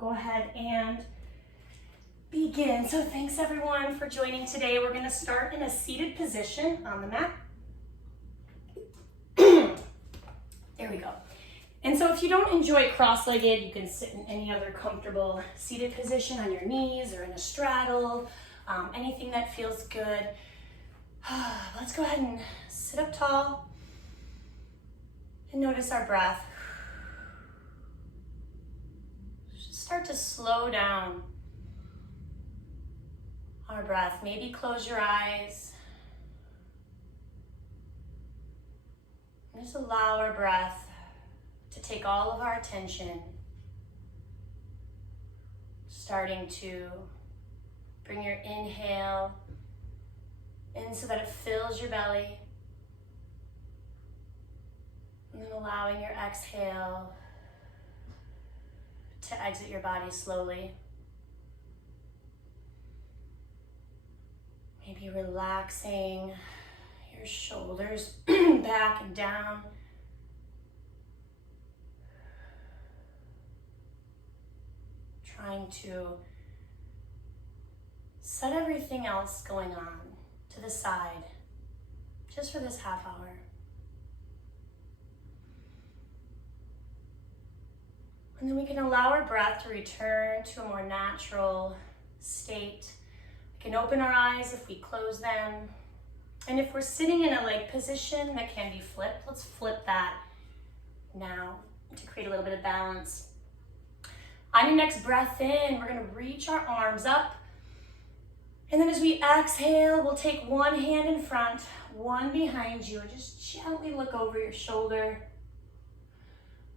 go ahead and begin. So thanks everyone for joining today. We're going to start in a seated position on the mat. There we go. And so if you don't enjoy cross-legged, you can sit in any other comfortable seated position on your knees or in a straddle, anything that feels good. Let's go ahead and sit up tall and notice our breath. Just start to slow down our breath. Maybe close your eyes. And just allow our breath to take all of our attention, starting to bring your inhale in so that it fills your belly, and then allowing your exhale to exit your body slowly. Maybe relaxing your shoulders back and down. Trying to set everything else going on to the side, just for this half hour. And then we can allow our breath to return to a more natural state. We can open our eyes if we close them. And if we're sitting in a leg position that can be flipped, let's flip that now to create a little bit of balance. On your next breath in, we're going to reach our arms up. And then as we exhale, we'll take one hand in front, one behind you, and just gently look over your shoulder.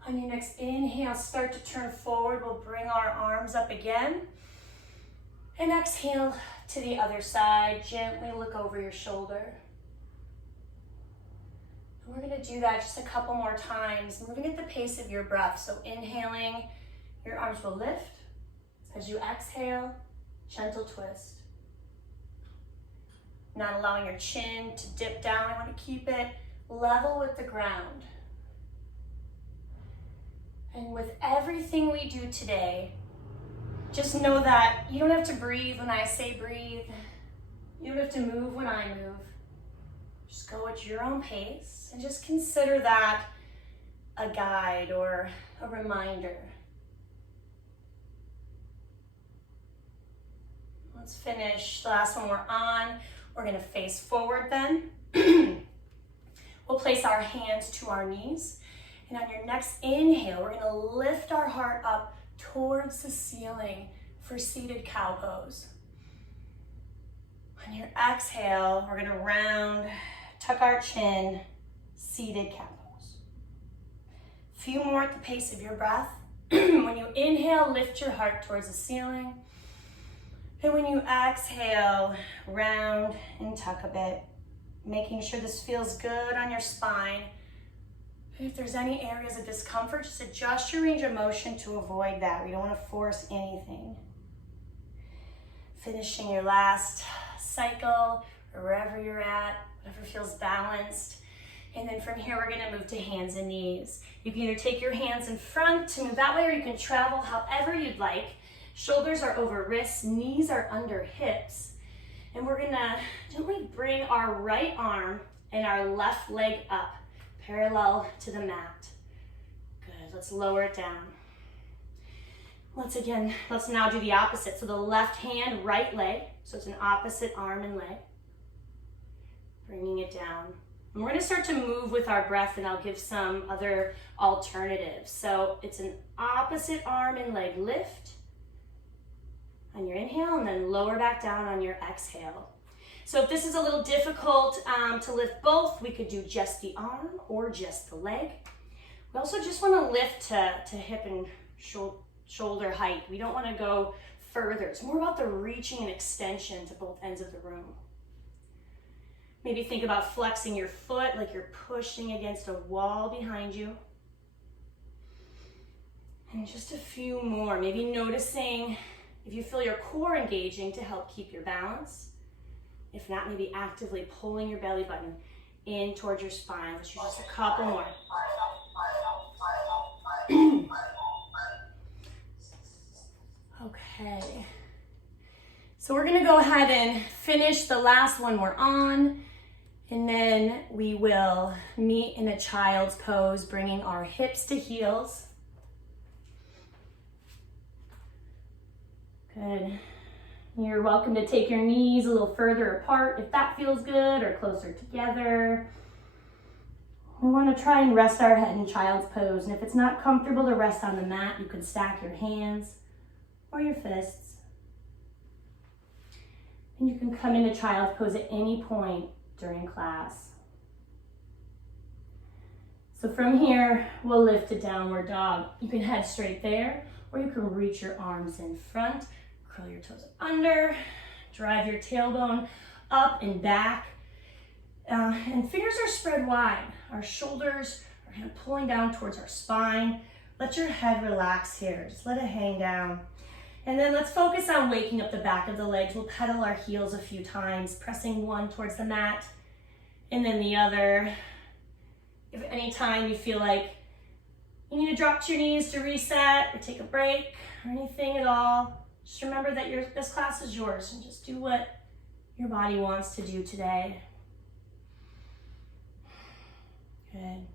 On your next inhale, start to turn forward. We'll bring our arms up again. And exhale to the other side. Gently look over your shoulder. And we're going to do that just a couple more times, moving at the pace of your breath. So inhaling, your arms will lift. As you exhale, gentle twist. Not allowing your chin to dip down. I want to keep it level with the ground. And with everything we do today, just know that you don't have to breathe when I say breathe. You don't have to move when I move. Just go at your own pace and just consider that a guide or a reminder. Let's finish the last one we're on. We're going to face forward then. We'll place our hands to our knees. And on your next inhale, we're going to lift our heart up towards the ceiling for seated cow pose. On your exhale, we're going to round, tuck our chin, seated cow pose. A few more at the pace of your breath. When you inhale, lift your heart towards the ceiling. And when you exhale, round and tuck a bit, making sure this feels good on your spine. And if there's any areas of discomfort, just adjust your range of motion to avoid that. We don't want to force anything. Finishing your last cycle, or wherever you're at, whatever feels balanced. And then from here, we're going to move to hands and knees. You can either take your hands in front to move that way, or you can travel however you'd like. Shoulders are over wrists, knees are under hips. And we're gonna gently bring our right arm and our left leg up, parallel to the mat. Good, let's lower it down. Let's now do the opposite. So the left hand, right leg. So it's an opposite arm and leg. Bringing it down. And we're gonna start to move with our breath, and I'll give some other alternatives. So it's an opposite arm and leg lift on your inhale, and then lower back down on your exhale. So if this is a little difficult to lift both, we could do just the arm or just the leg. We also just want to lift to hip and shoulder height. We don't want to go further. It's more about the reaching and extension to both ends of the room. Maybe think about flexing your foot like you're pushing against a wall behind you. And just a few more, maybe noticing if you feel your core engaging to help keep your balance. If not, maybe actively pulling your belly button in towards your spine. Let's do just a couple more. So we're gonna go ahead and finish the last one we're on, and then we will meet in a child's pose, bringing our hips to heels. Good. You're welcome to take your knees a little further apart if that feels good, or closer together. We want to try and rest our head in child's pose, and if it's not comfortable to rest on the mat, you can stack your hands or your fists. And you can come into child's pose at any point during class. So from here, we'll lift to downward dog. You can head straight there, or you can reach your arms in front. Curl your toes under, drive your tailbone up and back, and fingers are spread wide. Our shoulders are kind of pulling down towards our spine. Let your head relax here, just let it hang down. And then let's focus on waking up the back of the legs. We'll pedal our heels a few times, pressing one towards the mat, and then the other. If at any time you feel like you need to drop to your knees to reset or take a break or anything at all, just remember that this class is yours, and just do what your body wants to do today. Good.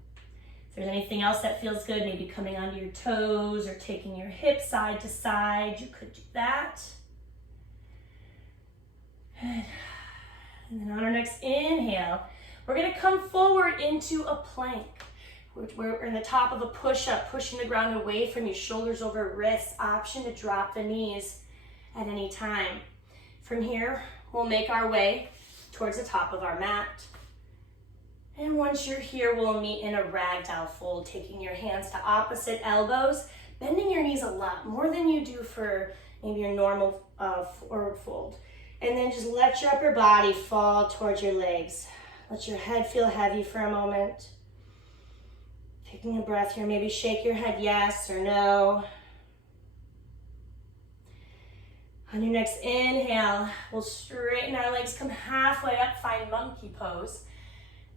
If there's anything else that feels good, maybe coming onto your toes or taking your hips side to side, you could do that. Good. And then on our next inhale, we're gonna come forward into a plank. We're in the top of a push-up, pushing the ground away from you, shoulders over wrists, option to drop the knees at any time. From here, we'll make our way towards the top of our mat. And once you're here, we'll meet in a ragdoll fold, taking your hands to opposite elbows, bending your knees a lot, more than you do for maybe your normal forward fold. And then just let your upper body fall towards your legs. Let your head feel heavy for a moment. Taking a breath here, maybe shake your head yes or no. On your next inhale, we'll straighten our legs, come halfway up, find monkey pose.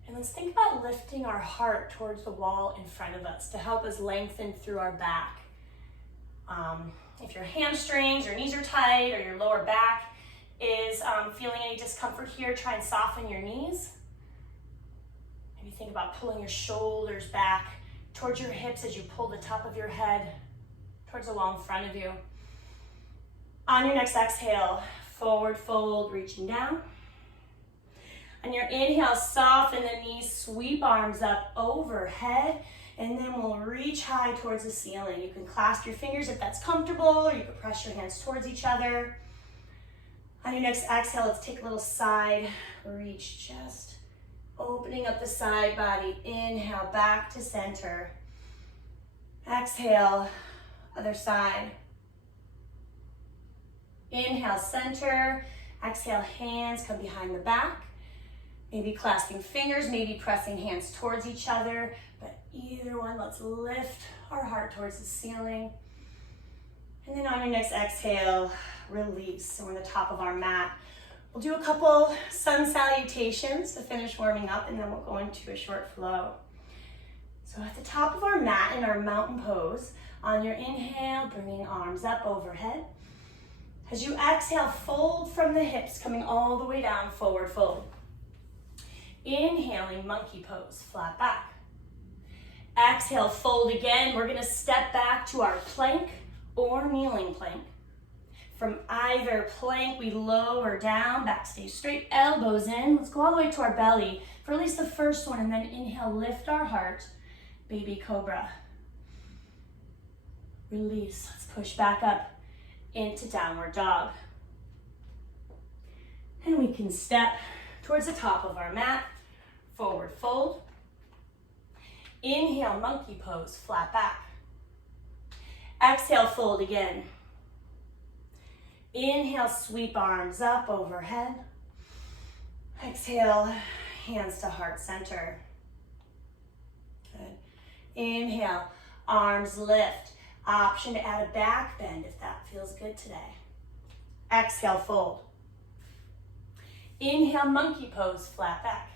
And let's think about lifting our heart towards the wall in front of us to help us lengthen through our back. If your hamstrings or knees are tight, or your lower back is feeling any discomfort here, try and soften your knees. Maybe think about pulling your shoulders back towards your hips as you pull the top of your head towards the wall in front of you. On your next exhale, forward fold, reaching down. On your inhale, soften the knees, sweep arms up overhead, and then we'll reach high towards the ceiling. You can clasp your fingers if that's comfortable, or you can press your hands towards each other. On your next exhale, let's take a little side reach, just opening up the side body. Inhale, back to center. Exhale, other side. Inhale, center. Exhale, hands come behind the back. Maybe clasping fingers, maybe pressing hands towards each other, but either one, let's lift our heart towards the ceiling. And then on your next exhale, release. So we're on the top of our mat. We'll do a couple sun salutations to finish warming up, and then we'll go into a short flow. So at the top of our mat in our mountain pose, on your inhale, bringing arms up overhead. As you exhale, fold from the hips, coming all the way down, forward fold. Inhaling, monkey pose, flat back. Exhale, fold again. We're gonna step back to our plank or kneeling plank. From either plank, we lower down, back stays straight, elbows in. Let's go all the way to our belly for at least the first one, and then inhale, lift our heart, baby cobra. Release, let's push back up into downward dog. And we can step towards the top of our mat, forward fold. Inhale, monkey pose, flat back. Exhale, fold again. Inhale, sweep arms up overhead. Exhale, hands to heart center. Good. Inhale, arms lift. Option to add a back bend if that feels good today. Exhale, fold. Inhale, monkey pose, flat back.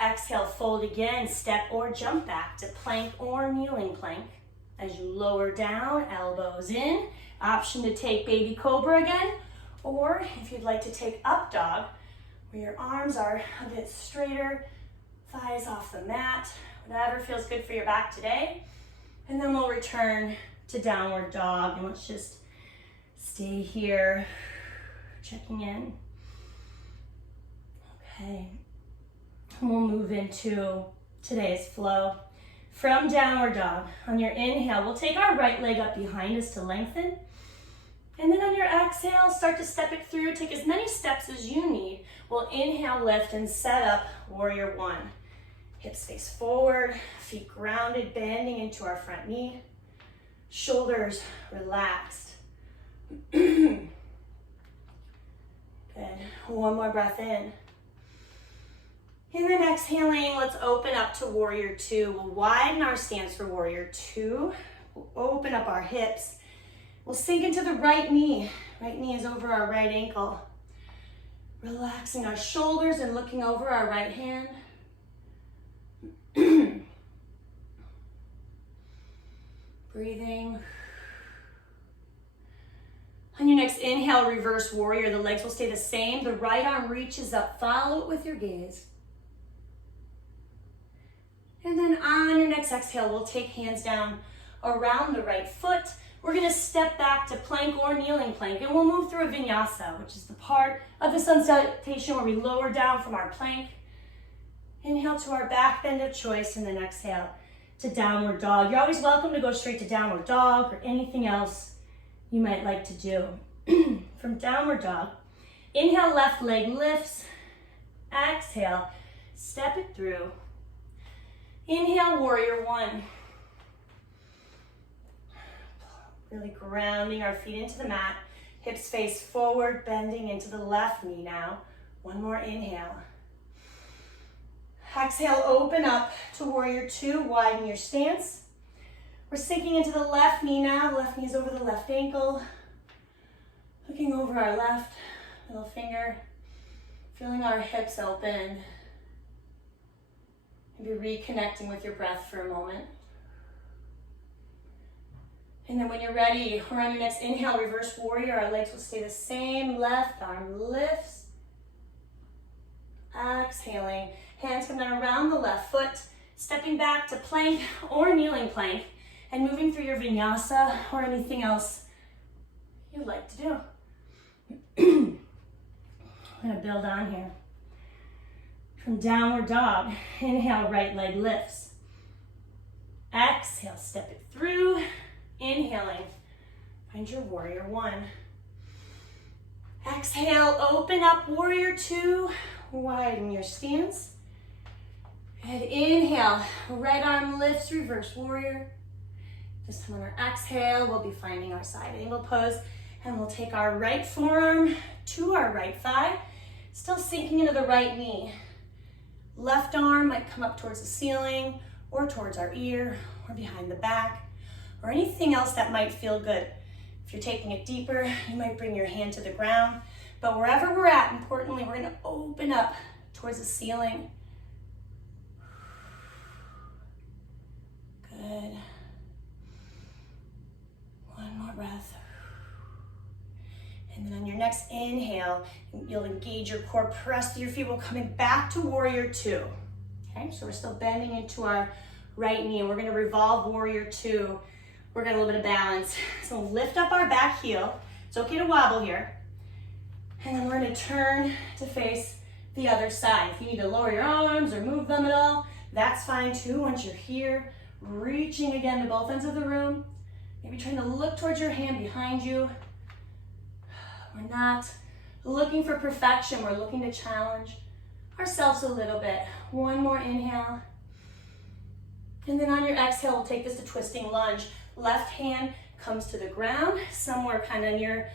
Exhale, fold again, step or jump back to plank or kneeling plank. As you lower down, elbows in. Option to take baby cobra again, Or if you'd like to take up dog, where your arms are a bit straighter, thighs off the mat, whatever feels good for your back today. And then we'll return to downward dog, and let's just stay here, checking in. Okay, and we'll move into today's flow. From downward dog, on your inhale, we'll take our right leg up behind us to lengthen. And then on your exhale, start to step it through. Take as many steps as you need. We'll inhale, lift, and set up warrior one. Hips face forward, feet grounded, bending into our front knee. Shoulders relaxed. Good. One more breath in. And then exhaling, let's open up to warrior two. We'll widen our stance for warrior two. We'll open up our hips. We'll sink into the right knee. Right knee is over our right ankle. Relaxing our shoulders and looking over our right hand. Breathing. On your next inhale, reverse warrior. The legs will stay the same. The right arm reaches up. Follow it with your gaze. And then on your next exhale, we'll take hands down around the right foot. We're gonna step back to plank or kneeling plank, and we'll move through a vinyasa, which is the part of the sun salutation where we lower down from our plank. Inhale to our back bend of choice, and then exhale to downward dog. You're always welcome to go straight to downward dog or anything else you might like to do. From downward dog, inhale, left leg lifts. Exhale, step it through. Inhale, warrior one. Really grounding our feet into the mat. Hips face forward, bending into the left knee now. One more inhale. Exhale, open up to warrior two, widen your stance. We're sinking into the left knee now. Left knee is over the left ankle. Looking over our left middle finger. Feeling our hips open. Maybe reconnecting with your breath for a moment. And then when you're ready, we're on your next inhale, reverse warrior. Our legs will stay the same. Left arm lifts. Exhaling. Hands come down around the left foot. Stepping back to plank or kneeling plank. And moving through your vinyasa or anything else you'd like to do. I'm going to build on here. From downward dog, inhale, right leg lifts. Exhale, step it through. Inhaling, find your warrior one. Exhale, open up, warrior two. Widen your stance. And inhale, right arm lifts, reverse warrior. This time on our exhale, we'll be finding our side angle pose, and we'll take our right forearm to our right thigh, still sinking into the right knee. Left arm might come up towards the ceiling or towards our ear or behind the back or anything else that might feel good. If you're taking it deeper, you might bring your hand to the ground, but wherever we're at, importantly, we're gonna open up towards the ceiling. Good. One more breath. And then on your next inhale, you'll engage your core, press through your feet. We're coming back to warrior two. Okay, so we're still bending into our right knee, and we're gonna revolve warrior two. We're gonna a little bit of balance. So lift up our back heel. It's okay to wobble here. And then we're gonna turn to face the other side. If you need to lower your arms or move them at all, that's fine too. Once you're here, reaching again to both ends of the room. Maybe trying to look towards your hand behind you. We're not looking for perfection. We're looking to challenge ourselves a little bit. One more inhale. And then on your exhale, we'll take this to twisting lunge. Left hand comes to the ground, somewhere kind of near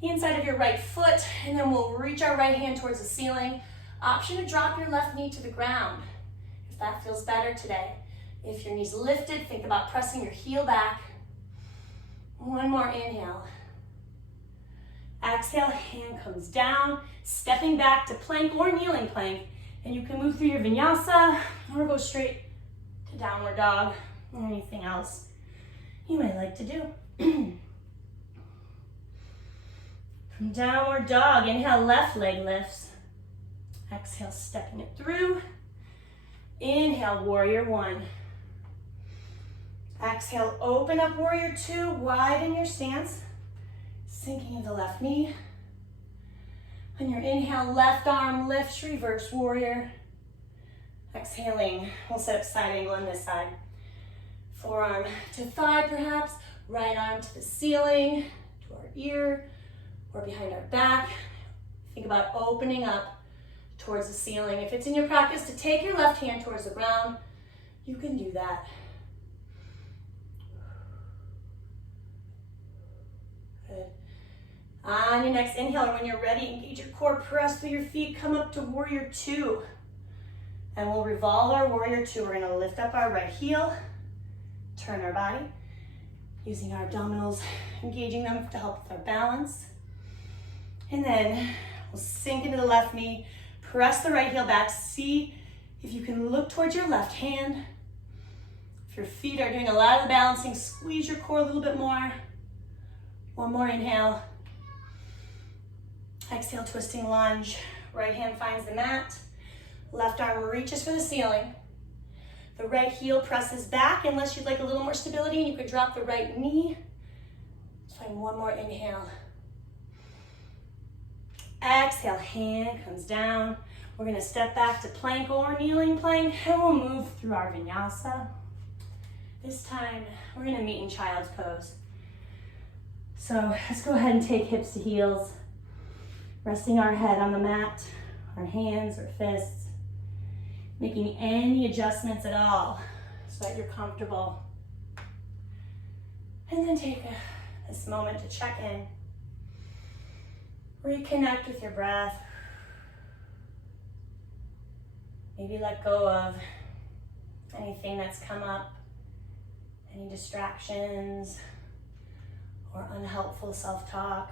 the inside of your right foot, and then we'll reach our right hand towards the ceiling. Option to drop your left knee to the ground if that feels better today. If your knee's lifted, think about pressing your heel back. One more inhale. Exhale, hand comes down, stepping back to plank or kneeling plank, and you can move through your vinyasa or go straight to downward dog or anything else you might like to do. From Downward dog. Inhale, left leg lifts. Exhale, stepping it through. Inhale, warrior one. Exhale, open up warrior two. Widen your stance. Sinking into left knee. On your inhale, left arm lifts, reverse warrior. Exhaling, we'll set up side angle on this side. Forearm to thigh perhaps, right arm to the ceiling, to our ear, or behind our back. Think about opening up towards the ceiling. If it's in your practice to take your left hand towards the ground, you can do that. Good. On your next inhale, when you're ready, engage your core, press through your feet, come up to warrior two. And we'll revolve our warrior two. We're gonna lift up our right heel, turn our body, using our abdominals, engaging them to help with our balance. And then we'll sink into the left knee, press the right heel back. See if you can look towards your left hand. If your feet are doing a lot of the balancing, squeeze your core a little bit more. One more inhale. Exhale, twisting lunge. Right hand finds the mat. Left arm reaches for the ceiling. The right heel presses back unless you'd like a little more stability, and you could drop the right knee. Let's find one more inhale. Exhale, hand comes down. We're gonna step back to plank or kneeling plank, and we'll move through our vinyasa. This time, we're gonna meet in child's pose. So let's go ahead and take hips to heels, resting our head on the mat, our hands or fists, making any adjustments at all so that you're comfortable. And then take this moment to check in. Reconnect with your breath. Maybe let go of anything that's come up, any distractions or unhelpful self-talk.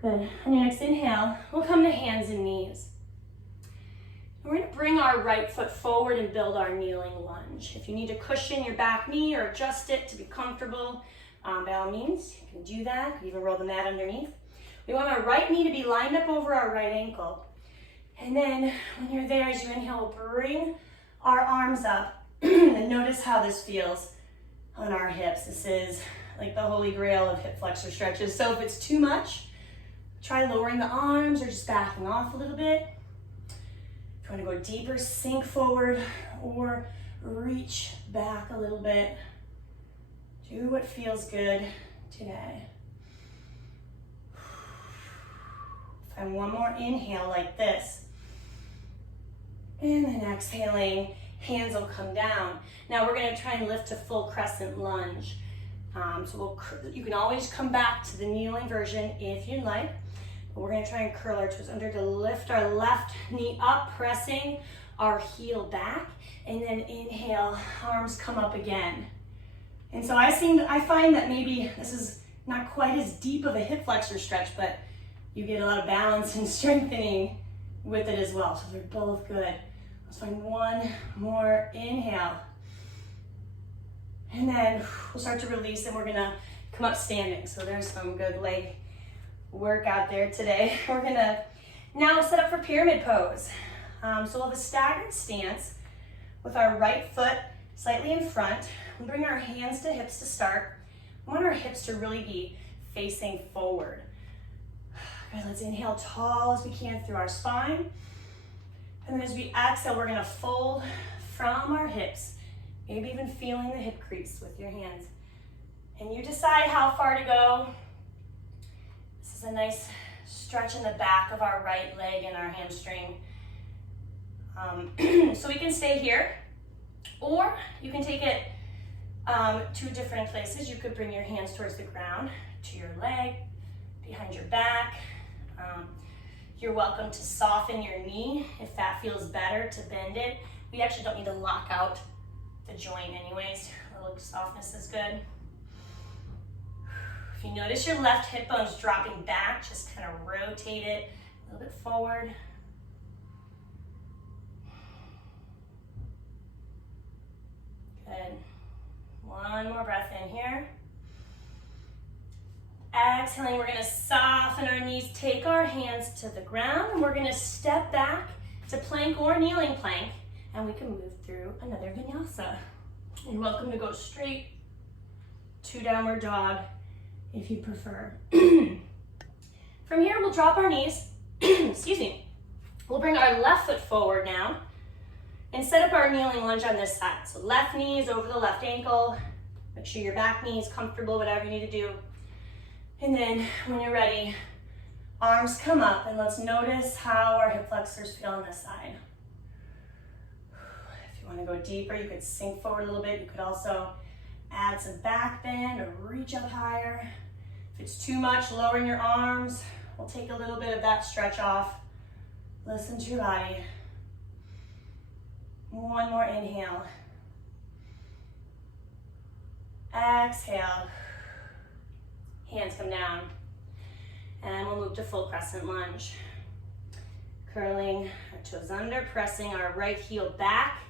Good. On your next inhale, we'll come to hands and knees. We're going to bring our right foot forward and build our kneeling lunge. If you need to cushion your back knee or adjust it to be comfortable, by all means, you can do that. You can even roll the mat underneath. We want our right knee to be lined up over our right ankle. And then when you're there, as you inhale, we'll bring our arms up. And notice how this feels on our hips. This is like the holy grail of hip flexor stretches. So if it's too much, try lowering the arms or just backing off a little bit. If you want to go deeper, sink forward or reach back a little bit. Do what feels good today. And one more inhale like this. And then exhaling, hands will come down. Now we're going to try and lift to full crescent lunge. You can always come back to the kneeling version if you'd like. But we're going to try and curl our toes under to lift our left knee up, pressing our heel back. And then inhale, arms come up again. And so I find that maybe this is not quite as deep of a hip flexor stretch, but you get a lot of balance and strengthening with it as well. So they're both good. Let's find one more inhale. And then we'll start to release and we're gonna come up standing. So there's some good leg work out there today. We're gonna now set up for pyramid pose. So we'll have a staggered stance with our right foot slightly in front. We'll bring our hands to hips to start. We want our hips to really be facing forward. Good, let's inhale tall as we can through our spine. And then as we exhale, we're gonna fold from our hips, maybe even feeling the hip crease with your hands. And you decide how far to go. This is a nice stretch in the back of our right leg and our hamstring. So we can stay here, or you can take it to different places. You could bring your hands towards the ground, to your leg, behind your back. You're welcome to soften your knee if that feels better, to bend it. We actually don't need to lock out the joint anyways. A little softness is good. If you notice your left hip bone's dropping back, just kind of rotate it a little bit forward. Good. One more breath in here. Exhaling, we're gonna soften our knees, take our hands to the ground, and we're gonna step back to plank or kneeling plank, and we can move through another vinyasa. You're welcome to go straight to downward dog if you prefer. From here, we'll drop our knees, excuse me. We'll bring our left foot forward now and set up our kneeling lunge on this side. So left knee is over the left ankle. Make sure your back knee is comfortable, whatever you need to do. And then when you're ready, arms come up, and let's notice how our hip flexors feel on this side. If you want to go deeper, you could sink forward a little bit. You could also add some back bend or reach up higher. If it's too much, lowering your arms. We'll take a little bit of that stretch off. Listen to your body. One more inhale. Exhale. Hands come down. And we'll move to full crescent lunge. Curling our toes under, pressing our right heel back,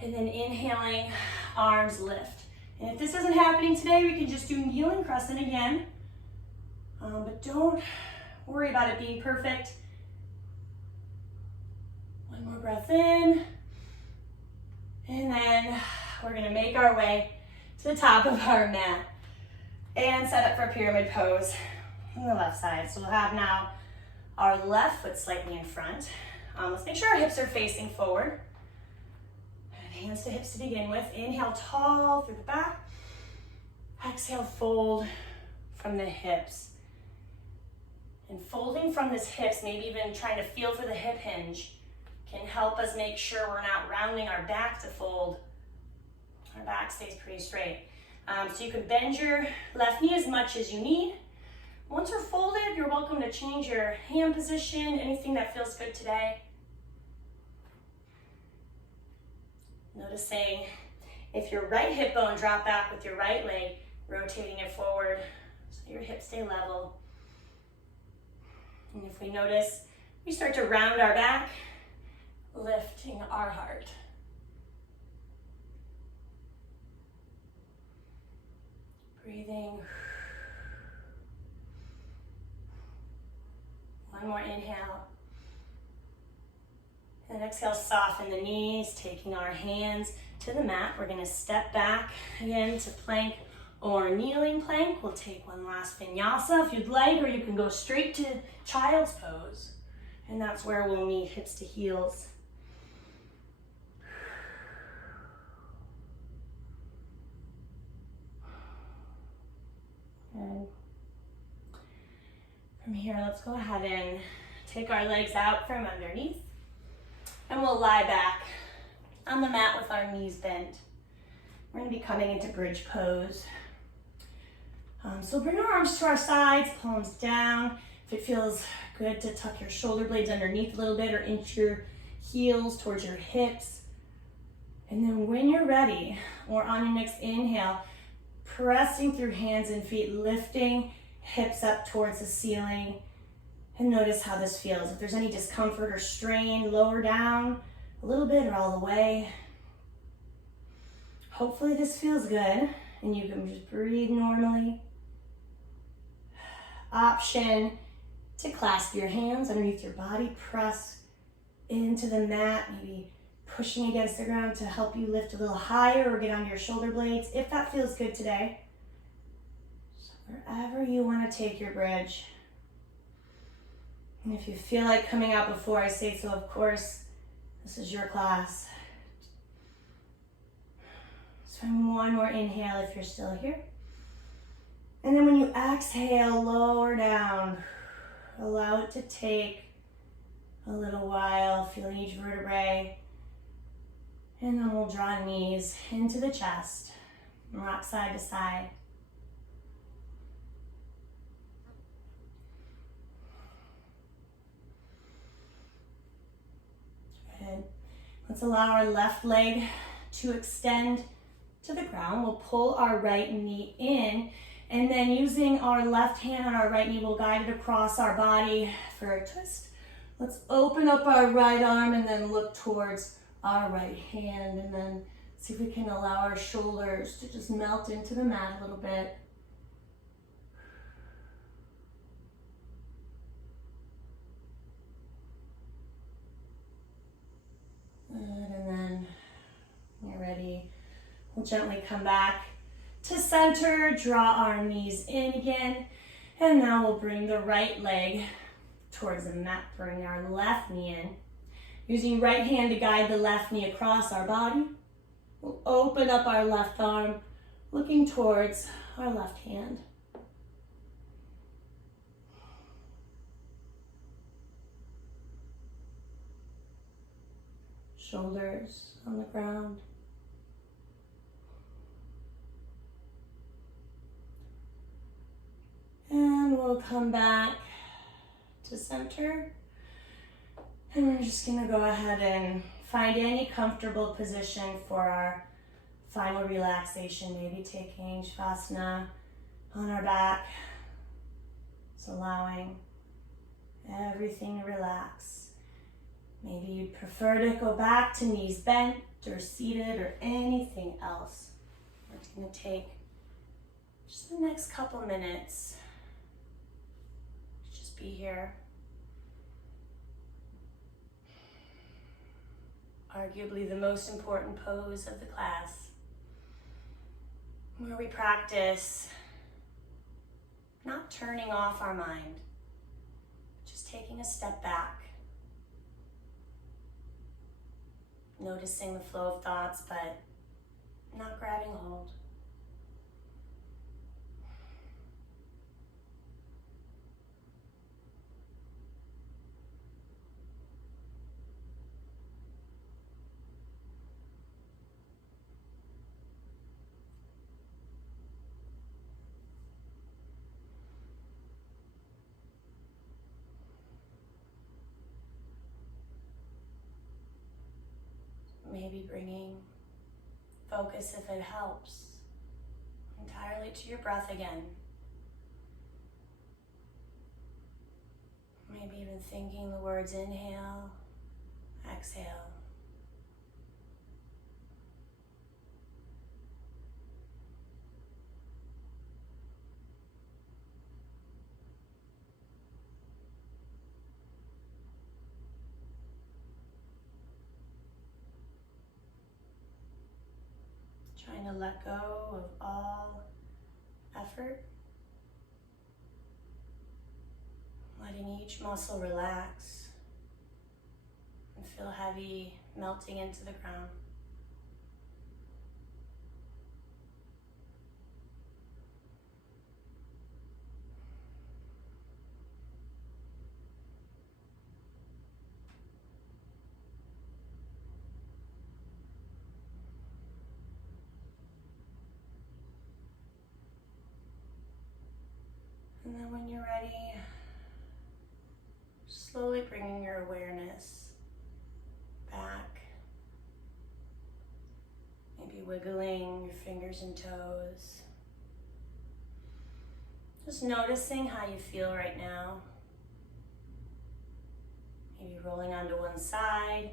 and then inhaling, arms lift. And if this isn't happening today, we can just do kneeling crescent again. But don't worry about it being perfect. One more breath in. And then we're gonna make our way to the top of our mat and set up for pyramid pose on the left side. So we'll have now our left foot slightly in front. Let's make sure our hips are facing forward. Hands to hips to begin with. Inhale tall through the back. Exhale, fold from the hips. And folding from this hips, maybe even trying to feel for the hip hinge, can help us make sure we're not rounding our back to fold. Our back stays pretty straight. So you can bend your left knee as much as you need. Once we're folded, you're welcome to change your hand position, anything that feels good today. Noticing if your right hip bone drop back with your right leg, rotating it forward so your hips stay level. And if we notice, we start to round our back, lifting our heart. Breathing. One more inhale. And exhale, soften the knees, taking our hands to the mat. We're gonna step back again to plank or kneeling plank. We'll take one last vinyasa if you'd like, or you can go straight to child's pose. And that's where we'll meet hips to heels. And from here, let's go ahead and take our legs out from underneath. And we'll lie back on the mat with our knees bent. We're gonna be coming into bridge pose. So bring our arms to our sides, palms down. If it feels good to tuck your shoulder blades underneath a little bit or inch your heels towards your hips. And then when you're ready, or on your next inhale, pressing through hands and feet, lifting hips up towards the ceiling. And notice how this feels. If there's any discomfort or strain, lower down a little bit or all the way. Hopefully this feels good and you can just breathe normally. Option to clasp your hands underneath your body, press into the mat, maybe pushing against the ground to help you lift a little higher or get onto your shoulder blades if that feels good today. So wherever you want to take your bridge. And if you feel like coming out before I say so, of course, this is your class. So one more inhale if you're still here. And then when you exhale, lower down. Allow it to take a little while, feeling each vertebrae. And then we'll draw knees into the chest and rock side to side. Good. Let's allow our left leg to extend to the ground. We'll pull our right knee in, and then using our left hand on our right knee, we'll guide it across our body for a twist. Let's open up our right arm and then look towards our right hand, and then See if we can allow our shoulders to just melt into the mat a little bit. Good, and then when you're ready, we'll gently come back to center, draw our knees in again, and now we'll bring the right leg towards the mat, bring our left knee in. Using right hand to guide the left knee across our body, we'll open up our left arm, looking towards our left hand. Shoulders on the ground. And we'll come back to center. And we're just gonna go ahead and find any comfortable position for our final relaxation. Maybe taking Shavasana on our back. Just allowing everything to relax. Maybe you'd prefer to go back to knees bent or seated or anything else. We're just gonna take just the next couple minutes. Just be here. Arguably the most important pose of the class, where we practice not turning off our mind, just taking a step back. Noticing the flow of thoughts, but not grabbing hold. Maybe bringing focus, if it helps, entirely to your breath again. Maybe even thinking the words inhale, exhale. Trying to let go of all effort. Letting each muscle relax and feel heavy melting into the ground. And then when you're ready, slowly bringing your awareness back. Maybe wiggling your fingers and toes. Just noticing how you feel right now. Maybe rolling onto one side.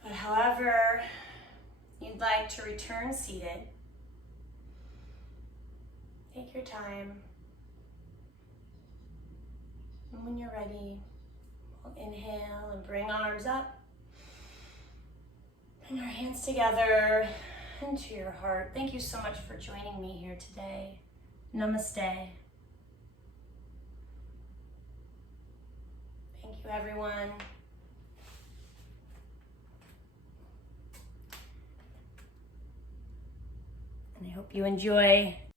But however you'd like to return seated, take your time. And when you're ready, we'll inhale and bring arms up. Bring our hands together into your heart. Thank you so much for joining me here today. Namaste. Thank you, everyone. And I hope you enjoy